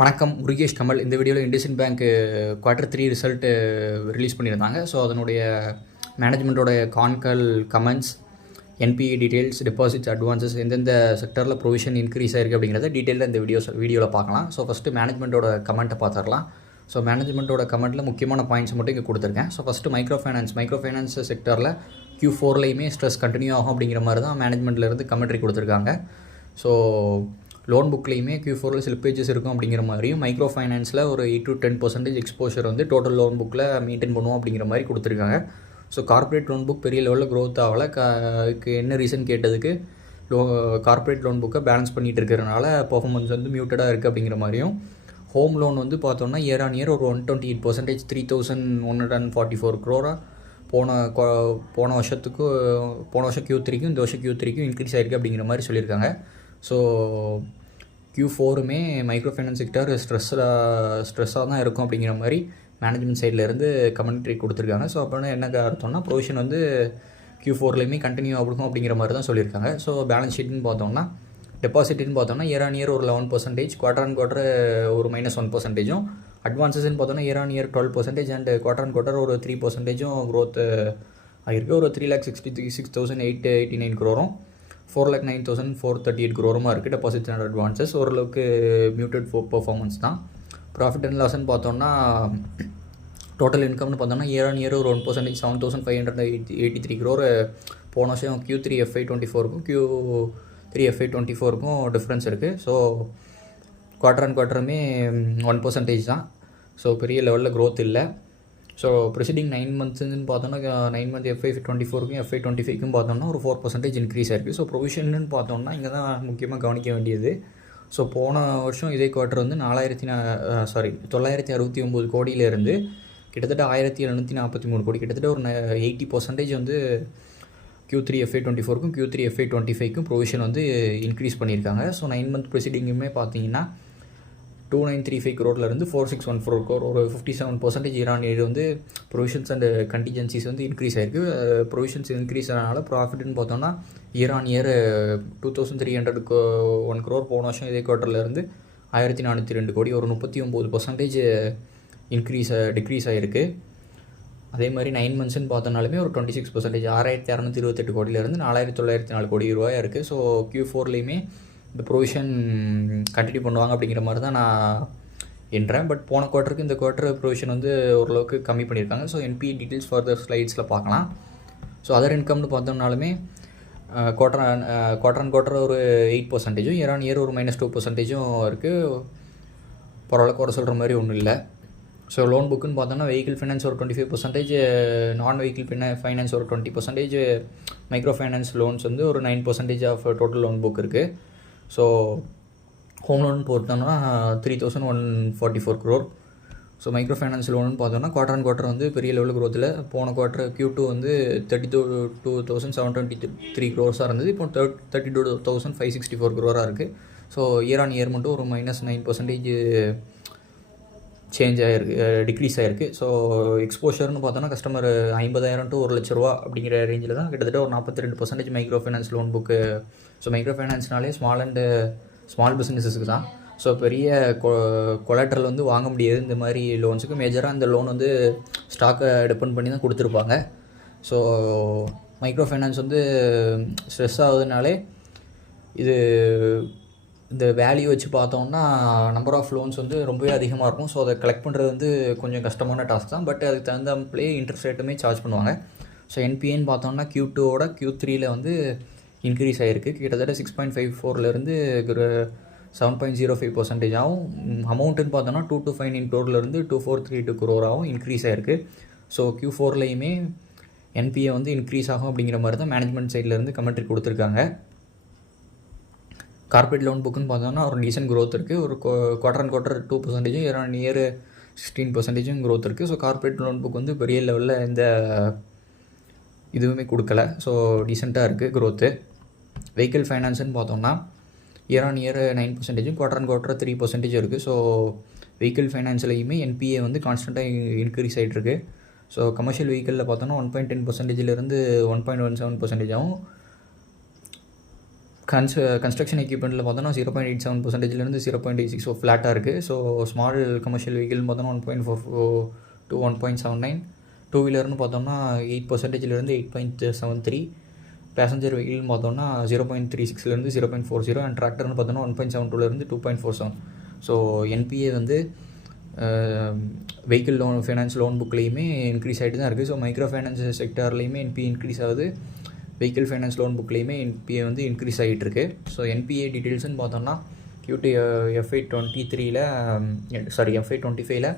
வணக்கம். முருகேஷ் கமல். இந்த வீடியோவில் IndusInd bank Q3 result release பண்ணியிருந்தாங்க. ஸோ அதனுடைய மேனேஜ்மெண்ட்டோட concall comments, NPA details, deposits, advances, எந்தெந்த செக்டரில் ப்ரொவிஷன் இன்க்ரீஸ் ஆயிருக்கு அப்படிங்கிறத டீட்டெயிலாக இந்த வீடியோவில் பார்க்கலாம். ஸோ ஃபஸ்ட்டு மேனேஜ்மெண்ட்டோட கமெண்ட்டை பார்த்துடலாம். ஸோ மேனேஜ்மெண்ட்டோட கமெண்ட்டில் முக்கியமான பாயிண்ட்ஸ் மட்டும் இங்கே கொடுத்துருக்கேன். ஸோ ஃபஸ்ட்டு மைக்ரோ ஃபைனான்ஸ் செக்டரில் Q4லையுமே ஸ்ட்ரெஸ் கண்டினியூ ஆகும் அப்படிங்கிற மாதிரி தான் மேனேஜ்மெண்ட்லேருந்து கமெண்ட்ரி கொடுத்துருக்காங்க. ஸோ லோன் புக்லேயுமே Q4ல் ஸ்லிப்பேஜஸ் இருக்கும் அப்படிங்கிற மாதிரியும், மைக்ரோ ஃபைனான்ஸில் ஒரு 8 to 10% எக்ஸ்போஷர் வந்து டோட்டல் லோன் புக்கில் மெயின்டைன் பண்ணுவோம் அப்படிங்கிற மாதிரி கொடுத்துருக்காங்க. ஸோ கார்ப்பரேட் லோன் புக் பெரிய லெவலில் க்ரோத் ஆகலை. என்ன ரீசன் கேட்டதுக்கு, கார்ப்பரேட் லோன் புக்கை பேலன்ஸ் பண்ணிகிட்டு இருக்கிறனால பர்ஃபார்மன்ஸ் வந்து மியூட்டடாக இருக்குது அப்படிங்கிற மாதிரியும், ஹோம் லோன் வந்து பார்த்தோன்னா இயர் ஆன் இயர் ஒரு 128%, 3,144 crore போன வருஷம் Q3க்கும் இந்த வருஷம் Q3க்கும் இன்க்ரீஸ் ஆகிருக்கு அப்படிங்கிற மாதிரி சொல்லியிருக்காங்க. ஸோ Q4மே மைக்ரோ ஃபைனான்ஸ் செக்டர் ஸ்ட்ரெஸ்ஸாக தான் இருக்கும் அப்படிங்கிற மாதிரி மேனேஜ்மெண்ட் சைட்லேருந்து கமெண்ட்ரி கொடுத்துருக்காங்க. ஸோ அப்படின்னா என்ன அர்த்தம்னா, ப்ரொவிஷன் வந்து Q4லையுமே கண்டினியூ ஆகும் அப்படிங்கிற மாதிரி தான் சொல்லியிருக்காங்க. ஸோ பேலன்ஸ் ஷீட்னு பார்த்தோம்னா, டெபாசிட்னு பார்த்தோம்னா இயர் ஆன் இயர் ஒரு 11%, குவார்டர் ஆன் குவார்டர் ஒரு -1%, அட்வான்சஸ்ன்னு பார்த்தோன்னா year on year 12% and quarter on quarter ஒரு 3% க்ரோத் ஆகிருக்கு. ஒரு 3,66,889 crore, 4,09,438 crore இருக்குது டெபாசிட்ஸ் அண்ட் அட்வான்சஸ். ஓரளவுக்கு மியூட்டட் பர்ஃபார்மன்ஸ் தான். ப்ராஃபிட் அண்ட் லாஸ்ன்னு பார்த்தோம்னா, டோட்டல் இன்கம்னு பார்த்தோம்னா இயர் ஆன் இயர் ஒரு 1%, 7,583 crore. போன வருஷம் Q3 FY24க்கும் Q3 FY24க்கும் டிஃப்ரென்ஸ் இருக்குது. ஸோ குவார்டர் அண்ட் குவார்டருமே 1% தான். ஸோ பெரிய லெவலில் க்ரோத் இல்லை. ஸோ ப்ரிசீடிங் 9 monthsன்னு பார்த்தோன்னா 9 month FY24க்கும் FY25க்கும் பார்த்தோம்னா ஒரு 4% இன்க்ரீஸ் ஆகிருக்கு. ஸோ ப்ரொவிஷன்னு பார்த்தோம்னா இங்கே தான் முக்கியமாக கவனிக்க வேண்டியது. ஸோ போன வருஷம் இதே குவார்ட்டர் வந்து 969 கோடியிலேருந்து கிட்டத்தட்ட 1,743 கோடி, கிட்டத்தட்ட ஒரு 80% வந்து Q3 FY24க்கும் Q3 FY25க்கும் ப்ரொவிஷன் வந்து இன்க்ரீஸ் பண்ணியிருக்காங்க. ஸோ 9 month ப்ரிசீடிங்குமே பார்த்தீங்கன்னா 2,935 crore 4,614 crore, ஒரு 57% இயர் ஆன் இயர் வந்து ப்ரொவிஷன்ஸ் அண்ட் கண்டிஜென்சிஸ் வந்து இன்க்ரீஸ் ஆகிருக்கு. ப்ரொவிஷன்ஸ் இன்க்ரீஸ் ஆனதுனால ப்ராஃபிட்னு பார்த்தோன்னா இயர் ஆன் இயர் 2,301 crore போன வருஷம் இதே குவார்ட்டர்லேருந்து 1,402 கோடி, ஒரு 39% டிக்ரீஸ் ஆகிருக்கு. அதே மாதிரி 9 monthsன்னு பார்த்தோன்னாலுமே ஒரு 26%, 6,228 கோடியிலேருந்து 4,904 கோடி ரூபாயாக இருக்குது. ஸோ Q4லையுமே இந்த ப்ரொவிஷன் கண்டினியூ பண்ணுவாங்க அப்படிங்கிற மாதிரி தான் நான் எண்ணுறேன். பட் போன குவார்ட்டருக்கு இந்த குவார்ட்டர் ப்ரொவிஷன் வந்து ஓரளவுக்கு கம்மி பண்ணியிருக்காங்க. ஸோ என்பிஏ டீட்டெயில்ஸ் ஃபர்தர் ஸ்லைட்ஸில் பார்க்கலாம். ஸோ அதர் இன்கம்னு பார்த்தோம்னாலுமே குவார்டர் ஆன் குவார்ட்டர் ஒரு 8%, இயர் ஆன் இயர் ஒரு -2% இருக்குது. பரவாயில்ல, குறை சொல்கிற மாதிரி ஒன்றும் இல்லை. ஸோ லோன் புக்குன்னு பார்த்தோம்னா வெஹிக்கிள் ஃபைனான்ஸ் ஒரு 25%, நான் வெஹிக்கிள் ஃபைனான்ஸ் ஒரு 20%, மைக்ரோ ஃபைனான்ஸ் லோன்ஸ் வந்து ஒரு 9% ஆஃப் டோட்டல் லோன் புக் இருக்குது. ஸோ ஹோம் லோன் பார்த்தோம்னா 3,144 crore. ஸோ மைக்ரோ ஃபைனான்ஸ் லோன்னு பார்த்தோம்னா குவார்டர் ஆன் குவார்ட்டர் வந்து பெரிய லெவலில் க்ரோத்தில் போன குவார்ட்டர் Q2 வந்து 32,723 crores இருந்தது. இப்போ 32,564 crore இருக்குது. ஸோ இயர் ஆன் இயர் மட்டும் ஒரு -9% சேஞ்ச் ஆகிருக்கு, டிக்ரீஸ் ஆகிருக்கு. ஸோ எக்ஸ்போஷர்னு பார்த்தோன்னா கஸ்டமர் 50,000 to 1,00,000 ரூபா அப்படிங்கிற ரேஞ்சில் தான் கிட்டத்தட்ட ஒரு 42% micro finance loan book. So micro ஃபைனான்ஸ்னாலே ஸ்மால் பிஸ்னஸஸுக்கு தான். ஸோ பெரிய கொலாட்ரல் வந்து வாங்க முடியாது இந்த மாதிரி லோன்ஸுக்கு. மேஜராக இந்த லோன் வந்து ஸ்டாக்கை டிபெண்ட் பண்ணி தான் கொடுத்துருப்பாங்க. ஸோ மைக்ரோ ஃபைனான்ஸ் வந்து ஸ்ட்ரெஸ் ஆகுதுனாலே இது இந்த வேல்யூ வச்சு பார்த்தோம்னா நம்பர் ஆஃப் லோன்ஸ் வந்து ரொம்பவே அதிகமாக இருக்கும். ஸோ அதை கலெக்ட் பண்ணுறது வந்து கொஞ்சம் கஷ்டமான டாஸ்க் தான். பட் அதுக்கு தகுந்தாப்லே இன்ட்ரெஸ்ட் ரேட்டுமே சார்ஜ் பண்ணுவாங்க. ஸோ என்பிஏன்னு பார்த்தோம்னா Q2வோட Q3யில் வந்து இன்க்ரீஸ் ஆகிருக்கு. கிட்டத்தட்ட 6.54லேருந்து 7.05% ஆகும். அமௌண்ட்டுன்னு பார்த்தோன்னா 2,259 crore 2,432 crore இன்க்ரீஸ் ஆகிருக்கு. ஸோ Q4லையுமே என்பிஏ வந்து இன்க்ரீஸ் ஆகும் அப்படிங்கிற மாதிரி தான் மேனேஜ்மெண்ட் சைட்லேருந்து கமெண்ட்ரி கொடுத்துருக்காங்க. கார்ப்பரேட் லோன் புக்குன்னு பார்த்தோம்னா ஒரு டீசென்ட் க்ரோத் இருக்குது. ஒரு quarter on quarter 2%, year on year 16% growth இருக்குது. ஸோ கார்ப்பரேட் லோன் புக் வந்து பெரிய லெவலில் எந்த இதுவுமே கொடுக்கல. ஸோ டீசெண்டாக இருக்குது க்ரோத்து. வெஹிக்கிள் ஃபைனான்ஸ்ன்னு பார்த்தோம்னா year on year 9%, quarter on quarter 3% இருக்குது. ஸோ வெஹிக்கிள் ஃபைனான்ஸ்லையுமே என்பிஏ வந்து கான்ஸ்டண்ட்டாக இன்க்ரீஸ் ஆகிட்டுருக்கு. ஸோ கமர்ஷியல் வெஹிக்கிளில் பார்த்தோன்னா 1.10%லேருந்து 1.17% ஆகும். கன்ஸ்ட்ரக்ஷன் எக்யூப்மெண்ட்டில் பார்த்தோன்னா 0.87%லேருந்து 0.86, ஸோ ஃப்ளாட்டாக இருக்குது. ஸோ ஸ்மால் கமர்ஷியல் வெஹிக்கிள்னு பார்த்தோன்னா 1.44 to 1.79. டூ வீலர்னு பார்த்தோம்னா 8%லேருந்து 8.73. பேசஞ்சர் வெஹிக்கிள்னு பார்த்தோம்னா 0.36லேருந்து 0.40. அண்ட் டிராக்டர்னு பார்த்தோன்னா 1.72லேருந்து 2.47. ஸோ என்பிஏ வந்து வெஹிக்கிள் லோன் ஃபைனான்ஸ் லோன் புக்லேயுமே இன்க்ரீஸ் ஆகிட்டு தான் இருக்குது. ஸோ மைக்ரோ ஃபைனான்ஸ் செக்டார்லேயுமே என்பிஏ இன்க்ரீஸ் ஆகுது, வெஹிக்கிள் ஃபைனான்ஸ் லோன் புக்லேயுமே என்பிஏ வந்து இன்க்ரீஸ் ஆகிட்டு இருக்குது. ஸோ என்பிஏ டீட்டெயில்ஸ்னு பார்த்தோம்னா Q2 FY23 FY25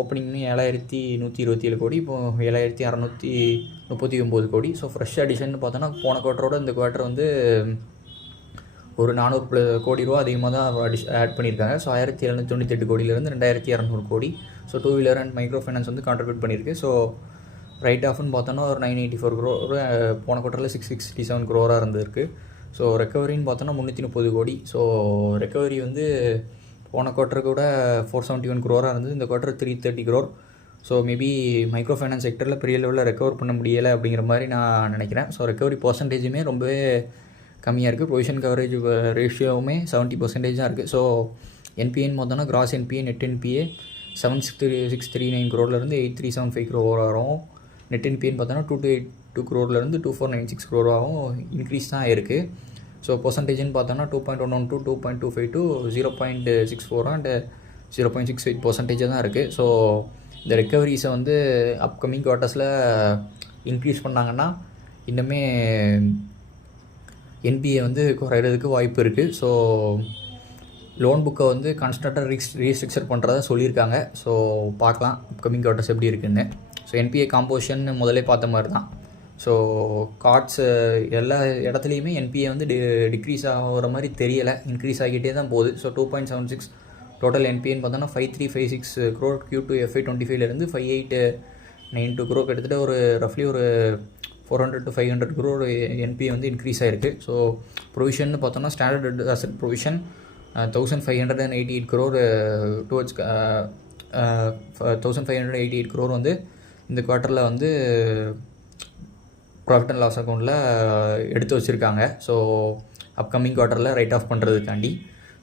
ஓப்பனிங்னு 7,127 கோடி, இப்போது 7,639 கோடி. ஸோ ஃப்ரெஷ் அடிஷன் பார்த்தோன்னா போன குவார்ட்டரோட இந்த குவார்ட்டர் வந்து ஒரு 400 கோடி ரூபா அதிகமாக தான் ஆட் பண்ணியிருக்காங்க. ஸோ 1,798 கோடியிலேருந்து 2,200 கோடி. So two wheeler and micro finance வந்து கான்ட்ரிபியூட் பண்ணியிருக்கு. ஸோ ரைட் ஆஃப்னு பார்த்தோன்னா ஒரு 984 crore, போன குவார்ட்டரில் 667 crore இருந்திருக்கு. ஸோ ரெக்கவரின்னு பார்த்தோன்னா 330 கோடி. ஸோ ரெக்கவரி வந்து போன குவார்ட்டர் கூட 471 crore இருந்தது, இந்த quarter 330 crore. So maybe micro finance செக்டரில் பெரிய லெவலில் ரெக்கவர் பண்ண முடியலை அப்படிங்கிற மாதிரி நான் நினைக்கிறேன். ஸோ ரெக்கவரி பர்சன்டேஜுமே ரொம்பவே கம்மியாக இருக்குது. ப்ரொவிஷன் கவரேஜ் ரேஷியோவுமே 70% தான் இருக்குது. ஸோ என்பிஏன்னு பார்த்தோன்னா cross NBA net NBA 7,639 crore-லேருந்து 8,375 crore வரும். நெட் என்பிஏன்னு பார்த்தோன்னா 2,282 crore-லேருந்து 2,496 crore ஆகும் இன்க்ரீஸ் தான் இருக்குது. ஸோ பர்சன்டேஜ்னு பார்த்தோன்னா 2.11 to 2.25 to 0.64 அண்ட் 0.68% தான் இருக்குது. ஸோ இந்த ரெக்கவரிஸை வந்து அப்கமிங் குவார்ட்டர்ஸில் இன்க்ரீஸ் பண்ணாங்கன்னா இன்னுமே என்பிஏ வந்து குறையிறதுக்கு வாய்ப்பு இருக்குது. ஸோ லோன் புக்கை வந்து கான்ஸ்டண்ட்டாக ரீஸ்ட்ரக்சர் பண்ணுறதா சொல்லியிருக்காங்க. ஸோ பார்க்கலாம் அப்கமிங் குவார்ட்டர்ஸ் எப்படி இருக்குன்னு. ஸோ என்பிஏ காம்போஷன் முதலே பார்த்த மாதிரி தான். ஸோ கார்ட்ஸ் எல்லா இடத்துலையுமே என்பிஏ வந்து டிக்ரீஸ் ஆகிற மாதிரி தெரியலை, இன்க்ரீஸ் ஆகிட்டே தான் போகுது. ஸோ 2.76 டோட்டல் என்பிஏன்னு பார்த்தோன்னா 5,356 crore Q2 FY25 5,892 crore, கிட்டத்தட்ட ஒரு ரஃப்லி ஒரு 400 to 500 crore என்பிஏ வந்து இன்க்ரீஸ் ஆகிருக்கு. ஸோ ப்ரொவிஷன் பார்த்தோன்னா standard asset provision 1,588 crore towards 1,588 crore வந்து இந்த குவார்ட்டரில் வந்து ப்ராஃபிட் அண்ட் லாஸ் அக்கௌண்ட்டில் எடுத்து வச்சுருக்காங்க. ஸோ அப்கமிங் குவார்ட்டரில் ரைட் ஆஃப் பண்ணுறதுக்காண்டி.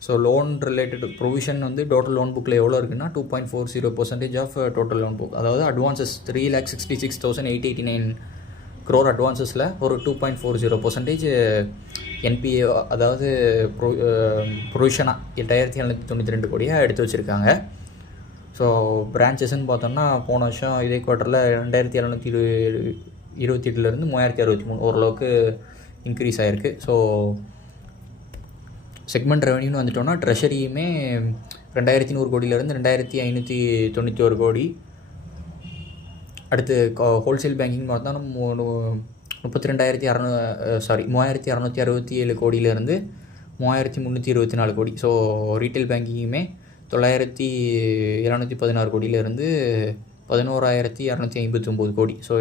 ஸோ லோன் ரிலேட்டட் ப்ரொவிஷன் வந்து டோட்டல் லோன் புக்கில் எவ்வளோ இருக்குன்னா 2.40% ஆஃப் டோட்டல் லோன் புக். அதாவது அட்வான்சஸ் 3,66,889 crore அட்வான்சஸில் ஒரு 2.40% என்பிஏ, அதாவது ப்ரொவிஷனாக 8,792 கோடியாக எடுத்து வச்சுருக்காங்க. ஸோ பிரான்ச்சஸ்ன்னு பார்த்தோம்னா போன வருஷம் இதே குவார்ட்டரில் 2,728லேருந்து 3,063 ஓரளவுக்கு இன்க்ரீஸ் ஆகிருக்கு. ஸோ செக்மெண்ட் ரெவன்யூன்னு வந்துட்டோம்னா ட்ரெஷரியுமே 2,100 கோடியிலேருந்து 2,591 கோடி. அடுத்து ஹோல்சேல் பேங்கிங் பார்த்தோன்னா 3,667 கோடியிலேருந்து 3,324 கோடி. ஸோ ரீட்டைல் பேங்கிங்குமே 9,716 கோடியிலேருந்து 11,259 கோடி. ஸோ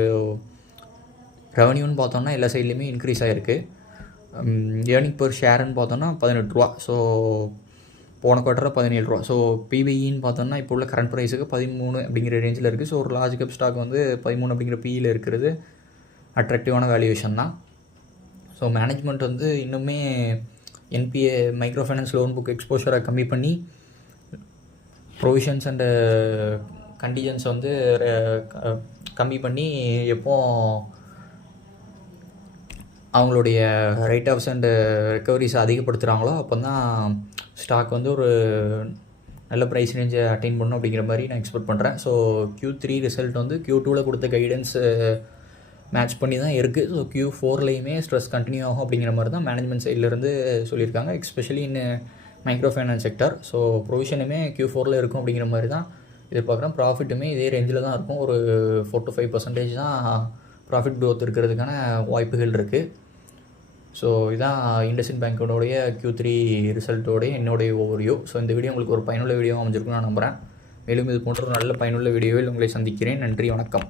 ரெவன்யூன்னு பார்த்தோம்னா எல்லா சைட்லேயுமே இன்க்ரீஸ் ஆகிருக்கு. ஏர்னிங் பர் ஷேருன்னு பார்த்தோன்னா 18 ரூபா. ஸோ போன குவார்ட்டரில் 17 ரூபா. ஸோ பிபிஇன்னு பார்த்தோன்னா இப்போ உள்ள கரண்ட் ப்ரைஸுக்கு 13 அப்படிங்கிற ரேஞ்சில் இருக்குது. ஸோ ஒரு லார்ஜ் கேப் ஸ்டாக் வந்து 13 அப்படிங்கிற பிஇயில் இருக்கிறது அட்ராக்டிவான வேல்யூவேஷன் தான். ஸோ மேனேஜ்மெண்ட் வந்து இன்னுமே NPA micro finance loan book எக்ஸ்போஷரை கம்மி பண்ணி ப்ரொவிஷன்ஸ் அண்டு கண்டிஷன்ஸ் வந்து கம்மி பண்ணி எப்போ அவங்களுடைய ரைட் ஆஃப்ஸ் அண்டு ரெக்கவரிஸ் அதிகப்படுத்துகிறாங்களோ அப்போ தான் ஸ்டாக் வந்து ஒரு நல்ல ப்ரைஸ் ரேஞ்சை அட்டைன் பண்ணணும் அப்படிங்கிற மாதிரி நான் எக்ஸ்பெக்ட் பண்ணுறேன். ஸோ Q3 ரிசல்ட் வந்து Q2வில் கொடுத்த கைடன்ஸ் மேட்ச் பண்ணி தான் இருக்குது. ஸோ Q4லேயுமே ஸ்ட்ரெஸ் கண்டினியூ ஆகும் அப்படிங்கிற மாதிரி தான் மேனேஜ்மெண்ட் சைட்லேருந்து சொல்லியிருக்காங்க, especially in micro finance sector. So ப்ரொவிஷனுமே Q4ல் இருக்கும் அப்படிங்கிற மாதிரி தான் எதிர்பார்க்குறேன். ப்ராஃபிட்டுமே இதே ரேஞ்சில் தான் இருக்கும், ஒரு 4 to 5% தான் ப்ராஃபிட் க்ரோத் இருக்கிறதுக்கான வாய்ப்புகள் இருக்குது. ஸோ இதான் இண்டஸ்இண்ட் பேங்கோடைய Q3 ரிசல்ட்டோடைய என்னுடைய ஓவர்வியூ. ஸோ இந்த வீடியோ உங்களுக்கு ஒரு பயனுள்ள வீடியோ அமைஞ்சிருக்குன்னு நான் நம்புகிறேன். மேலும் இது போன்ற ஒரு நல்ல பயனுள்ள வீடியோவில் உங்களை சந்திக்கிறேன். நன்றி, வணக்கம்.